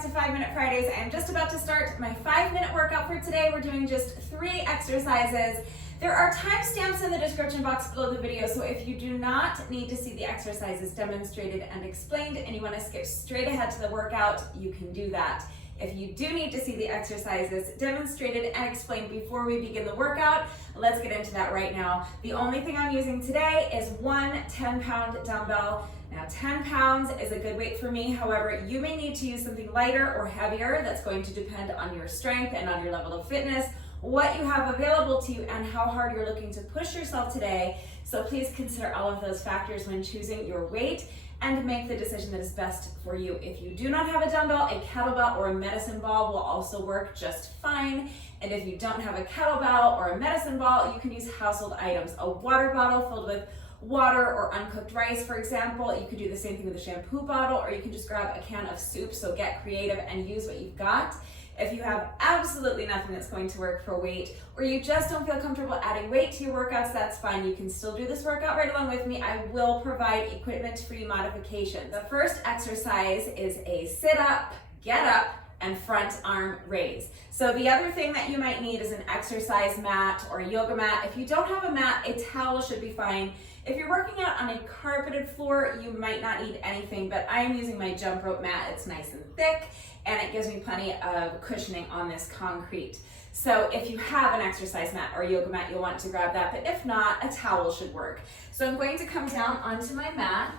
back to 5-Minute Fridays. I'm just about to start my 5-minute workout for today. We're doing just 3 exercises. There are timestamps in the description box below the video, so if you do not need to see the exercises demonstrated and explained and you want to skip straight ahead to the workout, you can do that. If you do need to see the exercises demonstrated and explained before we begin the workout, let's get into that right now. The only thing I'm using today is one 10-pound dumbbell. Now 10 pounds is a good weight for me. However, you may need to use something lighter or heavier. That's going to depend on your strength and on your level of fitness, what you have available to you, and how hard you're looking to push yourself today. So please consider all of those factors when choosing your weight and make the decision that is best for you. If you do not have a dumbbell, a kettlebell or a medicine ball will also work just fine. And if you don't have a kettlebell or a medicine ball, you can use household items. A water bottle filled with water or uncooked rice, for example. You could do the same thing with a shampoo bottle, or you can just grab a can of soup. So get creative and use what you've got. If you have absolutely nothing that's going to work for weight, or you just don't feel comfortable adding weight to your workouts, that's fine. You can still do this workout right along with me. I will provide equipment-free modifications. The first exercise is a sit-up, get up, and front arm raise. So the other thing that you might need is an exercise mat or a yoga mat. If you don't have a mat, a towel should be fine. If you're working out on a carpeted floor, you might not need anything, but I am using my jump rope mat. It's nice and thick, and it gives me plenty of cushioning on this concrete. So if you have an exercise mat or yoga mat, you'll want to grab that, but if not, a towel should work. So I'm going to come down onto my mat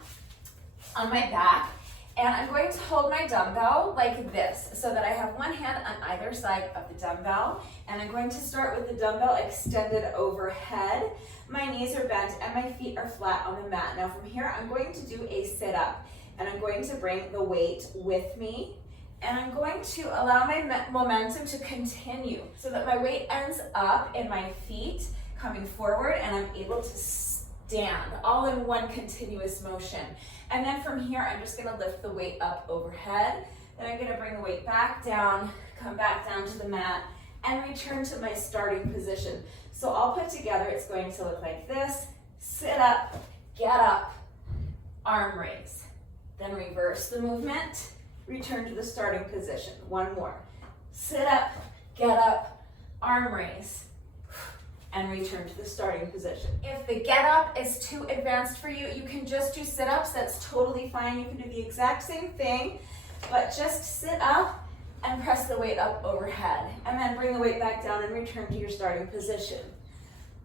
on my back, and I'm going to hold my dumbbell like this so that I have one hand on either side of the dumbbell, and I'm going to start with the dumbbell extended overhead. My knees are bent and my feet are flat on the mat. Now from here, I'm going to do a sit-up, and I'm going to bring the weight with me, and I'm going to allow my momentum to continue so that my weight ends up in my feet coming forward, and I'm able to stand all in one continuous motion. And then from here, I'm just gonna lift the weight up overhead. Then I'm gonna bring the weight back down, come back down to the mat, and return to my starting position. So all put together, it's going to look like this: sit up, get up, arm raise. Then reverse the movement, return to the starting position. One more. Sit up, get up, arm raise, and return to the starting position. If the get up is too advanced for you, you can just do sit-ups. That's totally fine. You can do the exact same thing, but just sit up and press the weight up overhead, and then bring the weight back down and return to your starting position.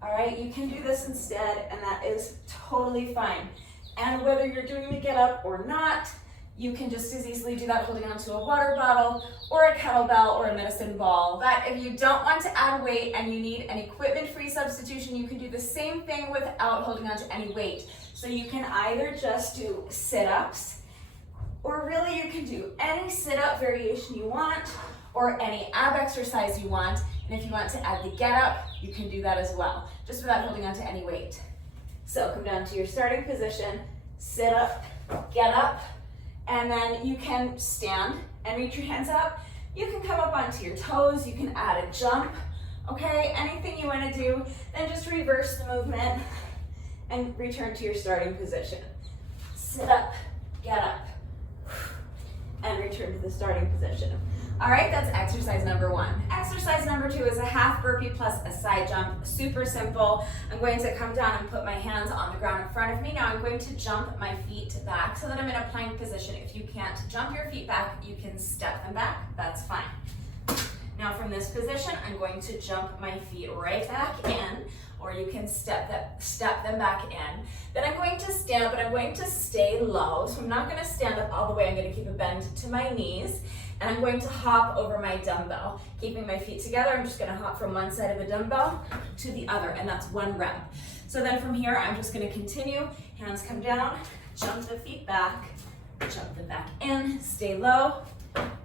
All right, you can do this instead, and that is totally fine. And whether you're doing the get up or not, you can just as easily do that holding onto a water bottle or a kettlebell or a medicine ball. But if you don't want to add weight and you need an equipment-free substitution, you can do the same thing without holding onto any weight. So you can either just do sit-ups, or really you can do any sit-up variation you want, or any ab exercise you want. And if you want to add the get up, you can do that as well, just without holding onto any weight. So come down to your starting position, sit up, get up, and then you can stand and reach your hands up. You can come up onto your toes, you can add a jump, okay? Anything you wanna do, then just reverse the movement and return to your starting position. Sit up, get up, and return to the starting position. All right, that's exercise number 1. Exercise number 2 is a half burpee plus a side jump. Super simple. I'm going to come down and put my hands on the ground in front of me. Now I'm going to jump my feet back so that I'm in a plank position. If you can't jump your feet back, you can step them back. That's fine. Now from this position, I'm going to jump my feet right back in, or you can step them back in. Then I'm going to stand, but I'm going to stay low. So I'm not going to stand up all the way. I'm going to keep a bend to my knees. And I'm going to hop over my dumbbell. Keeping my feet together, I'm just gonna hop from one side of the dumbbell to the other, and that's 1 rep. So then from here, I'm just gonna continue. Hands come down, jump the feet back, jump them back in, stay low,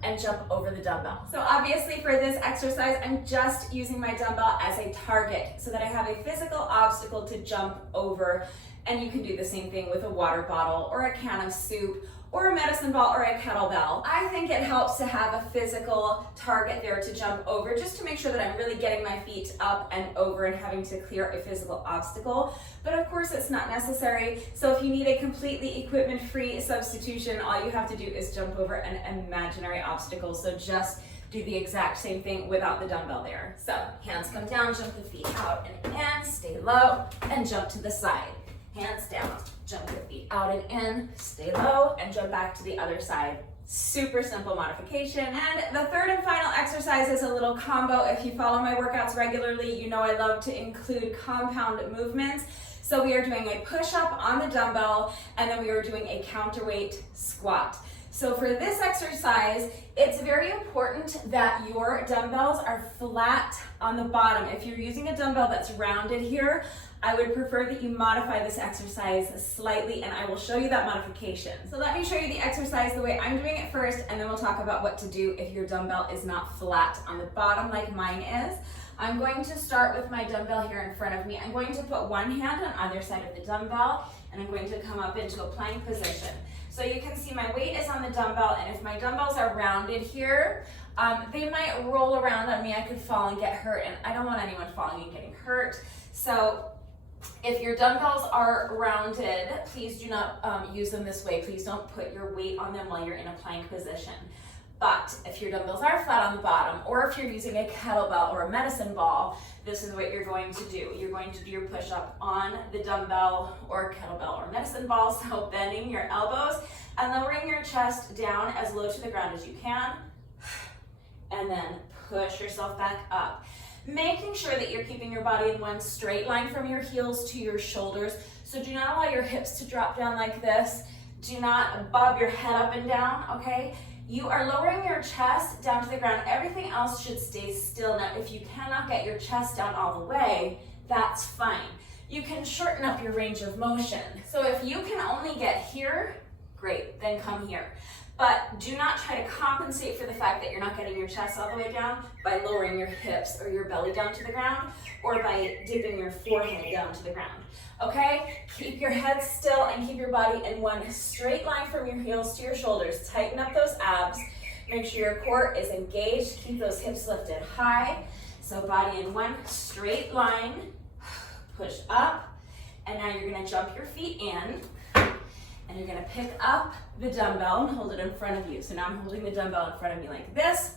and jump over the dumbbell. So obviously for this exercise, I'm just using my dumbbell as a target so that I have a physical obstacle to jump over. And you can do the same thing with a water bottle or a can of soup or a medicine ball or a kettlebell. I think it helps to have a physical target there to jump over, just to make sure that I'm really getting my feet up and over and having to clear a physical obstacle. But of course it's not necessary. So if you need a completely equipment-free substitution, all you have to do is jump over an imaginary obstacle. So just do the exact same thing without the dumbbell there. So hands come down, jump the feet out and in, stay low, and jump to the side. Hands down, jump the feet out and in, stay low, and jump back to the other side. Super simple modification. And the third and final exercise is a little combo. If you follow my workouts regularly, you know I love to include compound movements. So we are doing a push-up on the dumbbell, and then we are doing a counterweight squat. So for this exercise, it's very important that your dumbbells are flat on the bottom. If you're using a dumbbell that's rounded here, I would prefer that you modify this exercise slightly, and I will show you that modification. So let me show you the exercise the way I'm doing it first, and then we'll talk about what to do if your dumbbell is not flat on the bottom like mine is. I'm going to start with my dumbbell here in front of me. I'm going to put one hand on either side of the dumbbell, and I'm going to come up into a plank position. So you can see my weight is on the dumbbell, and if my dumbbells are rounded here, they might roll around on me. I could fall and get hurt, and I don't want anyone falling and getting hurt. So if your dumbbells are rounded, please do not use them this way. Please don't put your weight on them while you're in a plank position. But if your dumbbells are flat on the bottom, or if you're using a kettlebell or a medicine ball, this is what you're going to do. You're going to do your push-up on the dumbbell or kettlebell or medicine ball, so bending your elbows and lowering your chest down as low to the ground as you can, and then push yourself back up. Making sure that you're keeping your body in one straight line from your heels to your shoulders. So do not allow your hips to drop down like this. Do not bob your head up and down, okay? You are lowering your chest down to the ground. Everything else should stay still. Now, if you cannot get your chest down all the way, that's fine. You can shorten up your range of motion. So if you can only get here, great, then come here. But do not try to compensate for the fact that you're not getting your chest all the way down by lowering your hips or your belly down to the ground, or by dipping your forehead down to the ground, okay? Keep your head still and keep your body in one straight line from your heels to your shoulders. Tighten up those abs. Make sure your core is engaged. Keep those hips lifted high. So body in one straight line. Push up. And now you're gonna jump your feet in. And you're gonna pick up the dumbbell and hold it in front of you. So now I'm holding the dumbbell in front of me like this,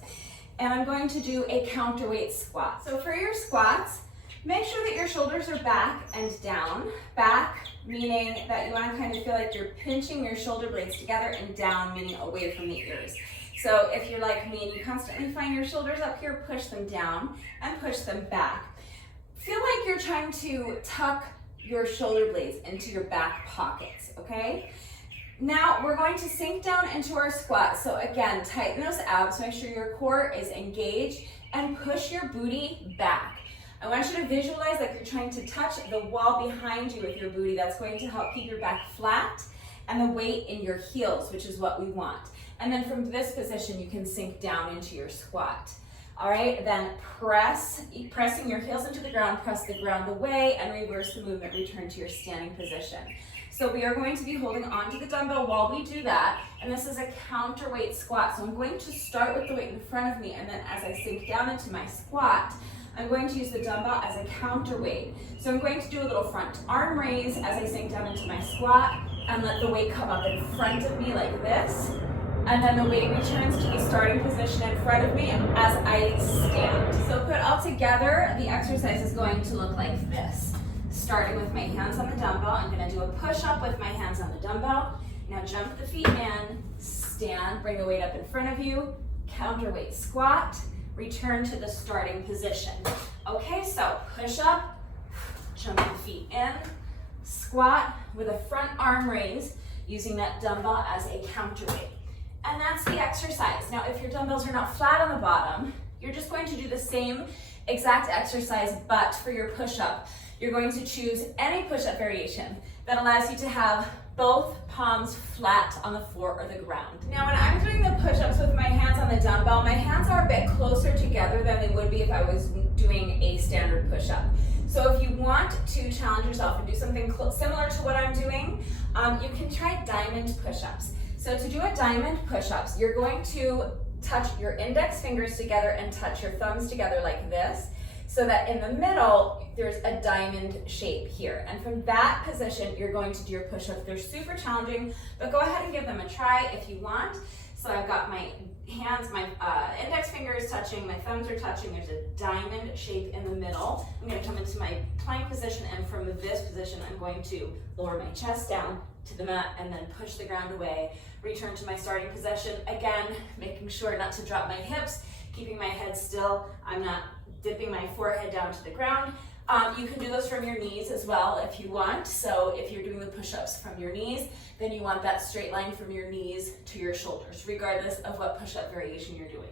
and I'm going to do a counterweight squat. So for your squats, make sure that your shoulders are back and down. Back, meaning that you wanna kind of feel like you're pinching your shoulder blades together, and down, meaning away from the ears. So if you're like me and you constantly find your shoulders up here, push them down and push them back. Feel like you're trying to tuck your shoulder blades into your back pockets, okay? Now we're going to sink down into our squat. So again, tighten those abs, make sure your core is engaged, and push your booty back. I want you to visualize like you're trying to touch the wall behind you with your booty. That's going to help keep your back flat and the weight in your heels, which is what we want. And then from this position, you can sink down into your squat. All right, then pressing your heels into the ground, press the ground away, and reverse the movement, return to your standing position. So we are going to be holding onto the dumbbell while we do that, and this is a counterweight squat. So I'm going to start with the weight in front of me, and then as I sink down into my squat, I'm going to use the dumbbell as a counterweight. So I'm going to do a little front arm raise as I sink down into my squat, and let the weight come up in front of me like this. And then the weight returns to the starting position in front of me as I stand. So put all together, the exercise is going to look like this. Starting with my hands on the dumbbell, I'm gonna do a push-up with my hands on the dumbbell. Now jump the feet in, stand, bring the weight up in front of you, counterweight squat, return to the starting position. Okay, so push up, jump the feet in, squat with a front arm raise, using that dumbbell as a counterweight. And that's the exercise. Now, if your dumbbells are not flat on the bottom, you're just going to do the same exact exercise, but for your push-up, you're going to choose any push-up variation that allows you to have both palms flat on the floor or the ground. Now, when I'm doing the push-ups with my hands on the dumbbell, my hands are a bit closer together than they would be if I was doing a standard push-up. So if you want to challenge yourself and do something similar to what I'm doing, you can try diamond push-ups. So to do a diamond push-ups, you're going to touch your index fingers together and touch your thumbs together like this, so that in the middle, there's a diamond shape here. And from that position, you're going to do your push-ups. They're super challenging, but go ahead and give them a try if you want. So I've got my hands, my index fingers touching, my thumbs are touching. There's a diamond shape in the middle. I'm gonna come into my plank position, and from this position, I'm going to lower my chest down to the mat and then push the ground away. Return to my starting position. Again, making sure not to drop my hips, keeping my head still. I'm not dipping my forehead down to the ground. You can do those from your knees as well if you want. So if you're doing the push-ups from your knees, then you want that straight line from your knees to your shoulders, regardless of what push-up variation you're doing.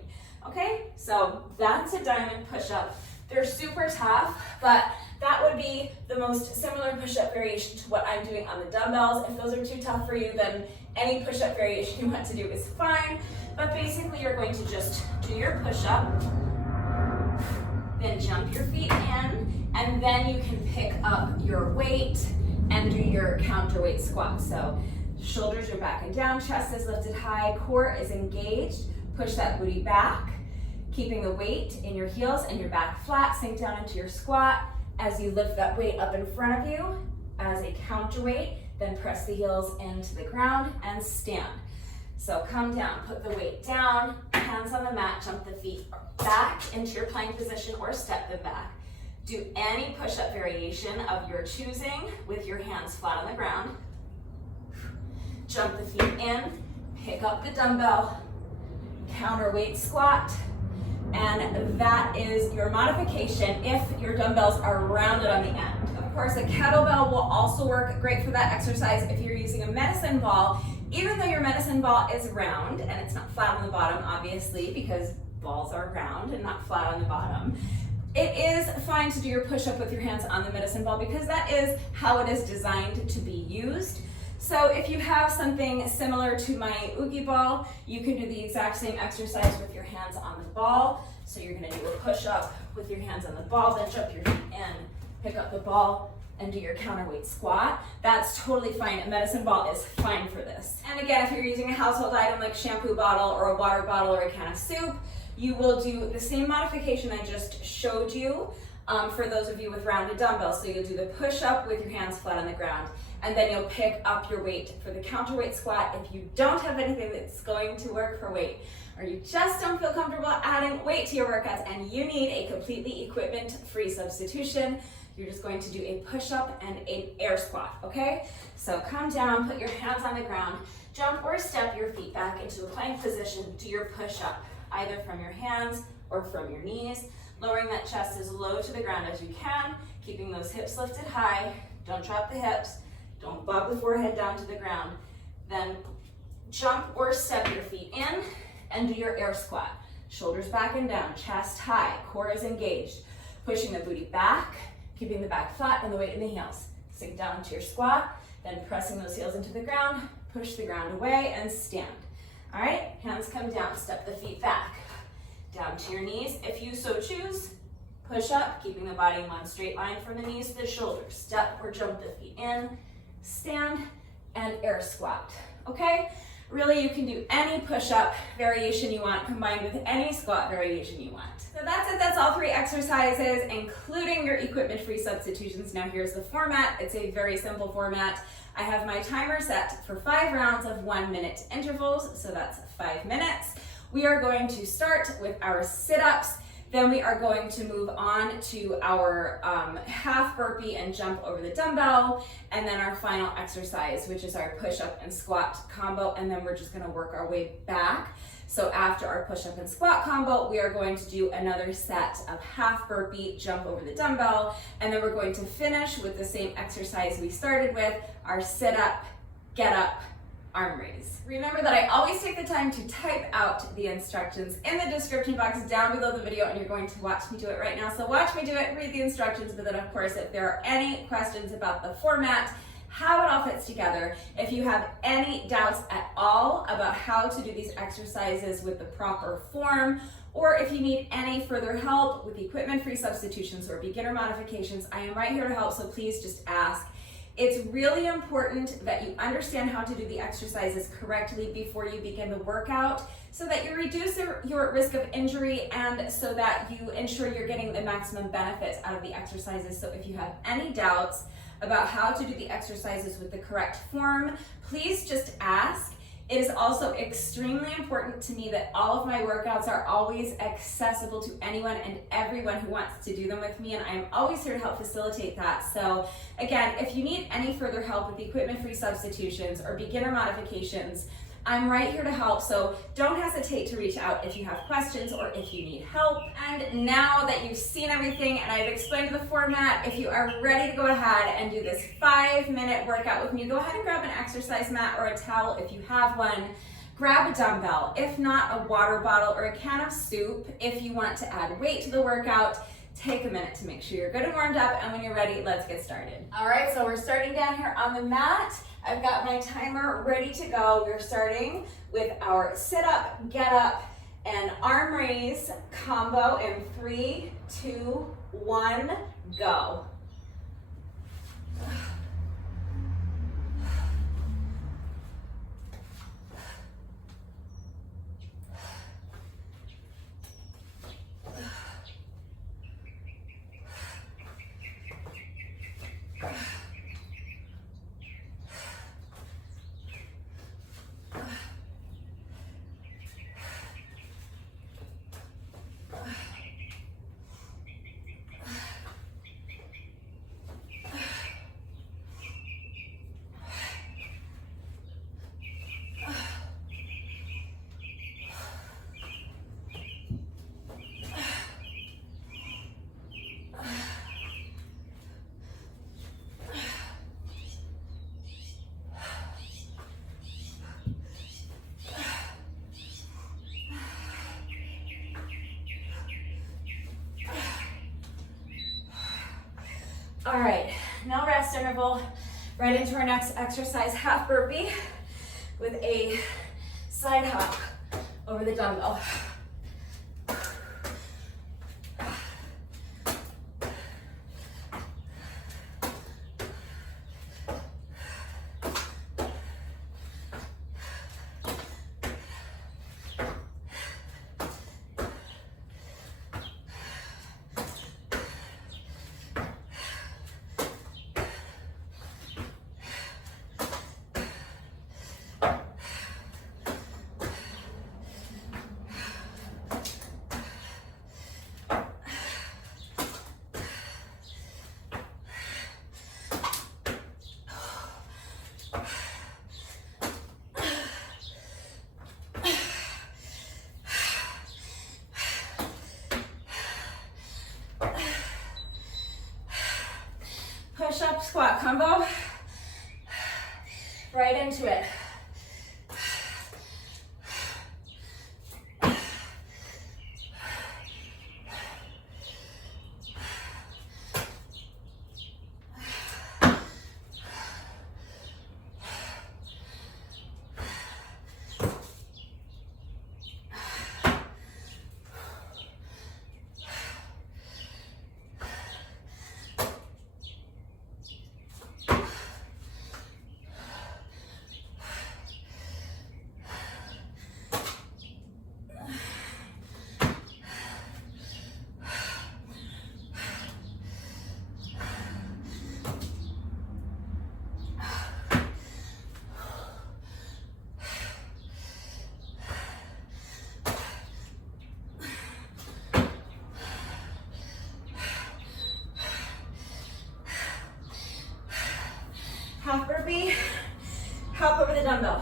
Okay, so that's a diamond push-up. They're super tough, but that would be the most similar push-up variation to what I'm doing on the dumbbells. If those are too tough for you, then any push-up variation you want to do is fine. But basically, you're going to just do your push-up, then jump your feet in, and then you can pick up your weight and do your counterweight squat. So shoulders are back and down, chest is lifted high, core is engaged. Push that booty back, keeping the weight in your heels and your back flat. Sink down into your squat as you lift that weight up in front of you as a counterweight. Then press the heels into the ground and stand. So come down, put the weight down, hands on the mat, jump the feet back into your plank position or step them back. Do any push-up variation of your choosing with your hands flat on the ground. Jump the feet in, pick up the dumbbell, counterweight squat, and that is your modification if your dumbbells are rounded on the end. Of course, a kettlebell will also work great for that exercise if you're using a medicine ball. Even though your medicine ball is round, and it's not flat on the bottom, obviously, because balls are round and not flat on the bottom, it is fine to do your push-up with your hands on the medicine ball because that is how it is designed to be used. So if you have something similar to my Oogie ball, you can do the exact same exercise with your hands on the ball. So you're gonna do a push-up with your hands on the ball, then jump your feet in, pick up the ball, and do your counterweight squat. That's totally fine. A medicine ball is fine for this. And again, if you're using a household item like shampoo bottle or a water bottle or a can of soup, you will do the same modification I just showed you for those of you with rounded dumbbells. So you'll do the push-up with your hands flat on the ground, and then you'll pick up your weight for the counterweight squat. If you don't have anything that's going to work for weight, or you just don't feel comfortable adding weight to your workouts and you need a completely equipment-free substitution, you're just going to do a push-up and an air squat, okay? So come down, put your hands on the ground, jump or step your feet back into a plank position, do your push-up, either from your hands or from your knees, lowering that chest as low to the ground as you can, keeping those hips lifted high. Don't drop the hips, don't bob the forehead down to the ground. Then jump or step your feet in and do your air squat. Shoulders back and down, chest high, core is engaged. Pushing the booty back, keeping the back flat and the weight in the heels. Sink down into your squat, then pressing those heels into the ground, push the ground away and stand. All right, hands come down, step the feet back, down to your knees. If you so choose, push up, keeping the body in one straight line from the knees to the shoulders. Step or jump the feet in, stand, and air squat, okay? Really, you can do any push-up variation you want combined with any squat variation you want. So that's it, that's all 3 exercises, including your equipment-free substitutions. Now here's the format. It's a very simple format. I have my timer set for 5 rounds of 1-minute intervals, so that's 5 minutes. We are going to start with our sit-ups, then we are going to move on to our half burpee and jump over the dumbbell, and then our final exercise, which is our push-up and squat combo, and then we're just gonna work our way back. So after our push-up and squat combo, we are going to do another set of half burpee, jump over the dumbbell, and then we're going to finish with the same exercise we started with, our sit-up, get up, arm raise. Remember that I always take the time to type out the instructions in the description box down below the video, and you're going to watch me do it right now. So watch me do it, read the instructions, but then of course, if there are any questions about the format, how it all fits together, if you have any doubts at all about how to do these exercises with the proper form, or if you need any further help with equipment-free substitutions or beginner modifications, I am right here to help, so please just ask. It's really important that you understand how to do the exercises correctly before you begin the workout so that you reduce your risk of injury and so that you ensure you're getting the maximum benefits out of the exercises. So if you have any doubts about how to do the exercises with the correct form, please just ask. It is also extremely important to me that all of my workouts are always accessible to anyone and everyone who wants to do them with me, and I'm always here to help facilitate that. So again, if you need any further help with equipment-free substitutions or beginner modifications, I'm right here to help, so don't hesitate to reach out if you have questions or if you need help. And now that you've seen everything and I've explained the format, if you are ready to go ahead and do this 5-minute workout with me, go ahead and grab an exercise mat or a towel if you have one. Grab a dumbbell, if not a water bottle or a can of soup. If you want to add weight to the workout, take a minute to make sure you're good and warmed up, and when you're ready, let's get started. All right, so we're starting down here on the mat. I've got my timer ready to go. We're starting with our sit up, get up, and arm raise combo in 3, 2, 1, go. All right, now rest interval, right into our next exercise, half burpee with a side hop over the dumbbell. Push-up squat combo, right into it. Half burpee, hop over the dumbbell.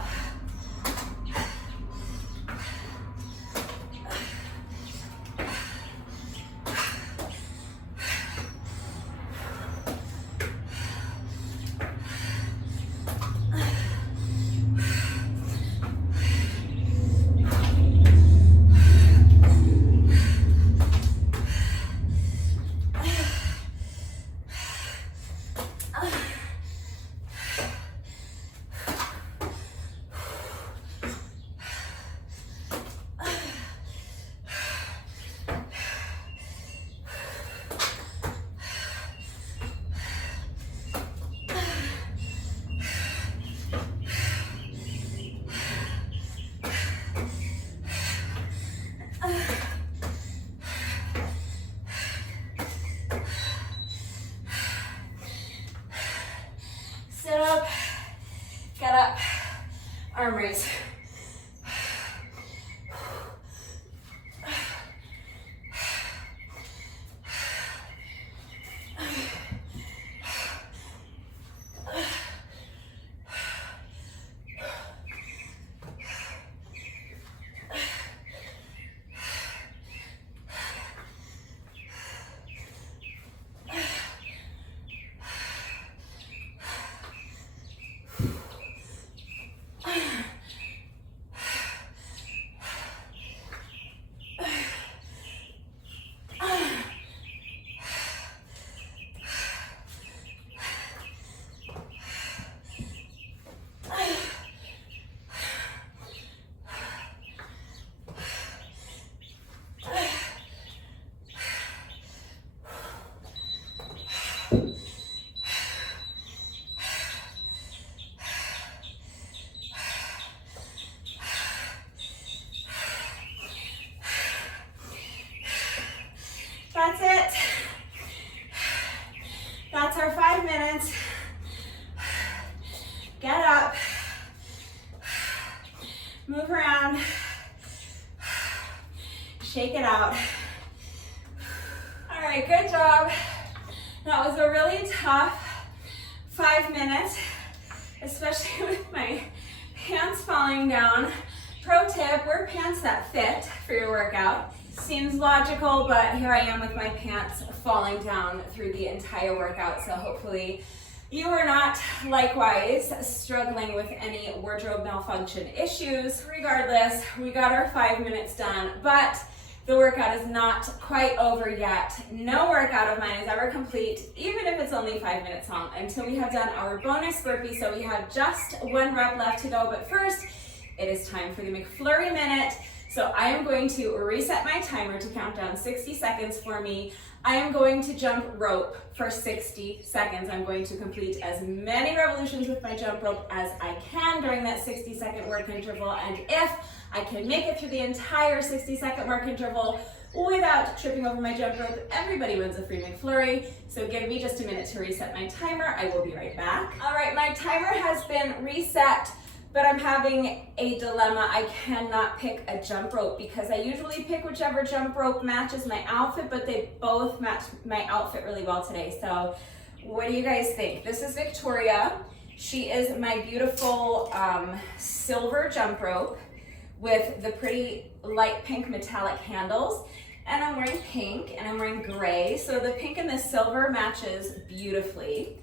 Shake it out. All right, good job. That was a really tough 5 minutes, especially with my pants falling down. Pro tip, wear pants that fit for your workout. Seems logical, but here I am with my pants falling down through the entire workout, so hopefully you are not likewise struggling with any wardrobe malfunction issues. Regardless, we got our 5 minutes done, but the workout is not quite over yet. No workout of mine is ever complete, even if it's only 5 minutes long, until we have done our bonus burpee. So we have just 1 rep left to go, but first, it is time for the McFlurry minute. So I am going to reset my timer to count down 60 seconds for me. I am going to jump rope for 60 seconds. I'm going to complete as many revolutions with my jump rope as I can during that 60-second work interval. And if I can make it through the entire 60-second work interval without tripping over my jump rope, everybody wins a free McFlurry. So give me just a minute to reset my timer. I will be right back. All right, my timer has been reset, but I'm having a dilemma. I cannot pick a jump rope because I usually pick whichever jump rope matches my outfit, but they both match my outfit really well today. So what do you guys think? This is Victoria. She is my beautiful silver jump rope with the pretty light pink metallic handles. And I'm wearing pink and I'm wearing gray. So the pink and the silver matches beautifully.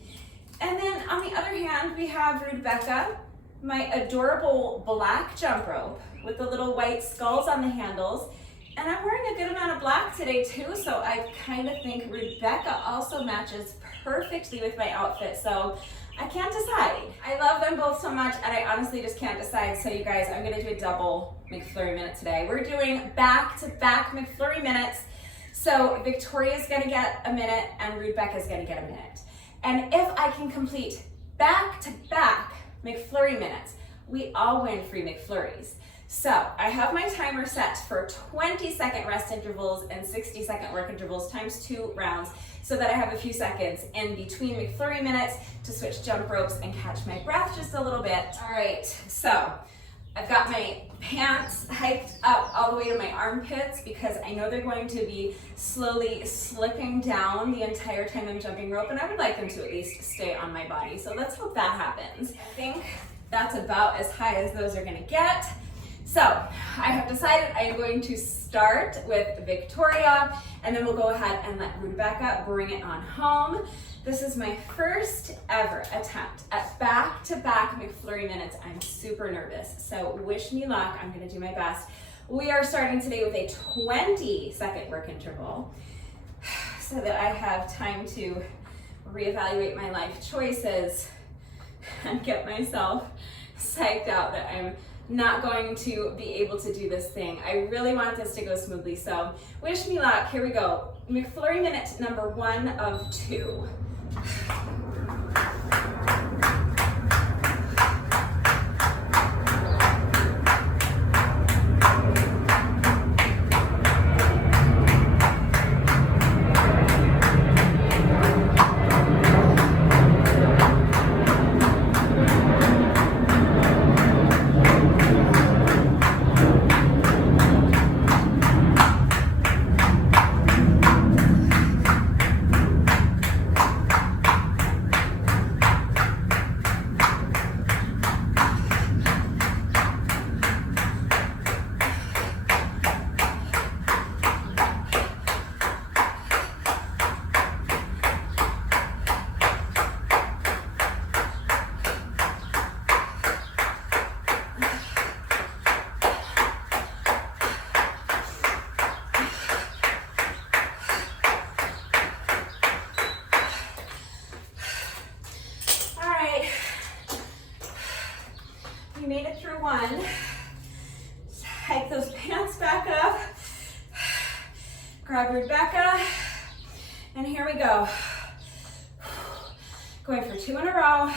And then on the other hand, we have Rebecca, my adorable black jump rope with the little white skulls on the handles. And I'm wearing a good amount of black today too, so I kind of think Rebecca also matches perfectly with my outfit, so I can't decide. I love them both so much, and I honestly just can't decide. So you guys, I'm gonna do a double McFlurry minute today. We're doing back-to-back McFlurry minutes. So Victoria's gonna get a minute, and Rebecca's gonna get a minute. And if I can complete back-to-back McFlurry minutes, we all win free McFlurries. So I have my timer set for 20-second rest intervals and 60-second work intervals times 2 rounds so that I have a few seconds in between McFlurry minutes to switch jump ropes and catch my breath just a little bit. All right, so I've got my pants hiked up all the way to my armpits because I know they're going to be slowly slipping down the entire time I'm jumping rope, and I would like them to at least stay on my body. So let's hope that happens. I think that's about as high as those are gonna get. So I have decided I am going to start with Victoria, and then we'll go ahead and let Rebecca bring it on home. This is my first ever attempt at back-to-back McFlurry minutes. I'm super nervous, so wish me luck. I'm gonna do my best. We are starting today with a 20-second work interval so that I have time to reevaluate my life choices and get myself psyched out that I'm not going to be able to do this thing. I really want this to go smoothly, so wish me luck. Here we go. McFlurry minute number 1 of 2. Made it through 1. Hike those pants back up. Grab Rebecca, and here we go. Going for 2 in a row.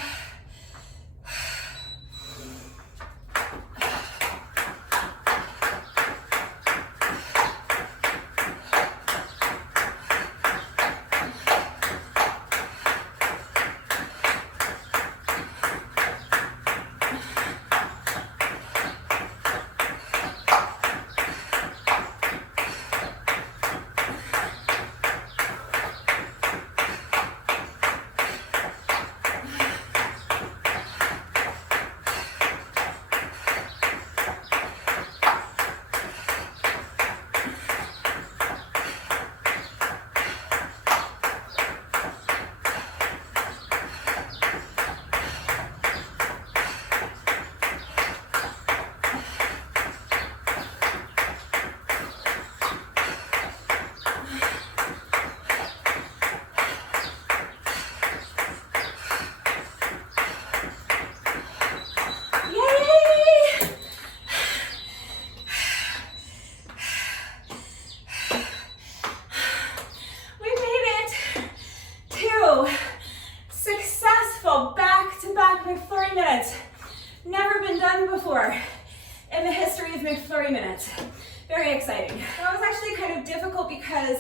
Very exciting. That was actually kind of difficult because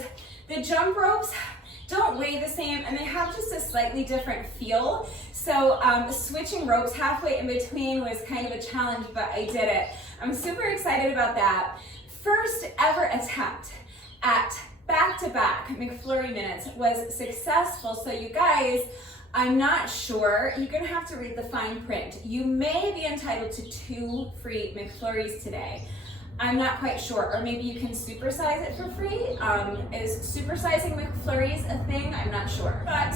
the jump ropes don't weigh the same and they have just a slightly different feel. So switching ropes halfway in between was kind of a challenge, but I did it. I'm super excited about that. First ever attempt at back-to-back McFlurry minutes was successful. So you guys, I'm not sure, you're gonna have to read the fine print. You may be entitled to 2 free McFlurries today. I'm not quite sure, or maybe you can supersize it for free. Is supersizing McFlurries a thing? I'm not sure. But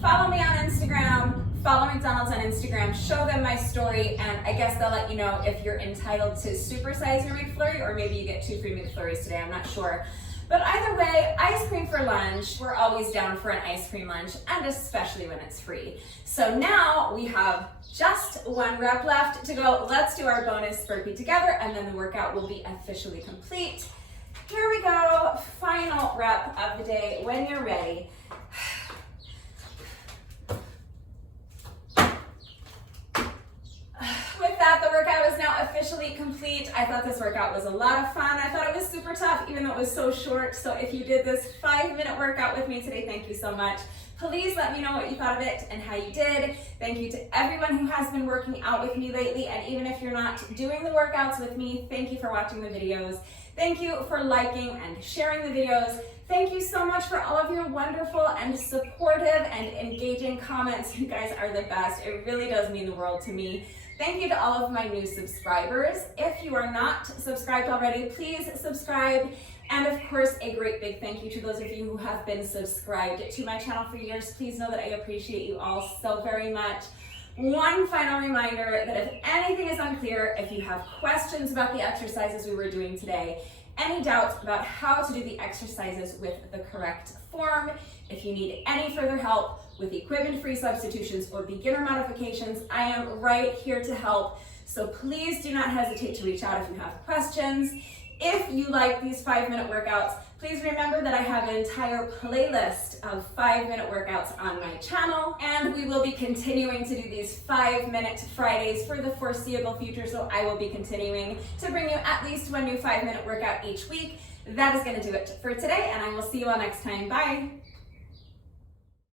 follow me on Instagram, follow McDonald's on Instagram, show them my story, and I guess they'll let you know if you're entitled to supersize your McFlurry, or maybe you get 2 free McFlurries today, I'm not sure. But either way, ice cream for lunch. We're always down for an ice cream lunch, and especially when it's free. So now we have just 1 rep left to go. Let's do our bonus burpee together, and then the workout will be officially complete. Here we go, final rep of the day when you're ready. The workout is now officially complete. I thought this workout was a lot of fun. I thought it was super tough, even though it was so short. So if you did this 5-minute workout with me today, thank you so much. Please let me know what you thought of it and how you did. Thank you to everyone who has been working out with me lately. And even if you're not doing the workouts with me, thank you for watching the videos. Thank you for liking and sharing the videos. Thank you so much for all of your wonderful and supportive and engaging comments. You guys are the best. It really does mean the world to me. Thank you to all of my new subscribers. If you are not subscribed already, please subscribe. And of course, a great big thank you to those of you who have been subscribed to my channel for years. Please know that I appreciate you all so very much. One final reminder that if anything is unclear, if you have questions about the exercises we were doing today, any doubts about how to do the exercises with the correct form, if you need any further help with equipment-free substitutions or beginner modifications, I am right here to help. So please do not hesitate to reach out if you have questions. If you like these 5-minute workouts, please remember that I have an entire playlist of 5-minute workouts on my channel, and we will be continuing to do these 5-minute Fridays for the foreseeable future. So I will be continuing to bring you at least 1 new 5-minute workout each week. That is going to do it for today, and I will see you all next time. Bye.